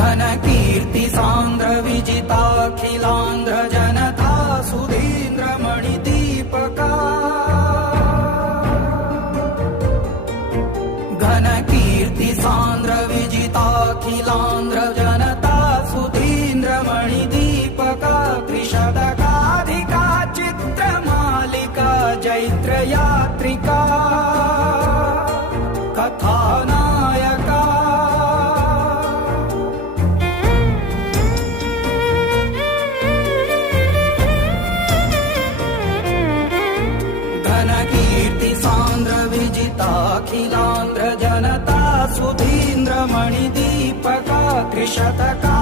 घनकीर्ति सांद्र विजिताखिलांध्र Janata Sudhindra मणिदीपका घनकीर्ति सांद्र विजिताखिलांध्र Janata Sudhindra मणिदीपका त्रिशतकाधिका चित्रमालिका Jaitra यात्रिका कथानायका घनकीर्ति सांद्र विजिताखिलांध्र Janata Sudhindra मणिदीपका त्रिशतका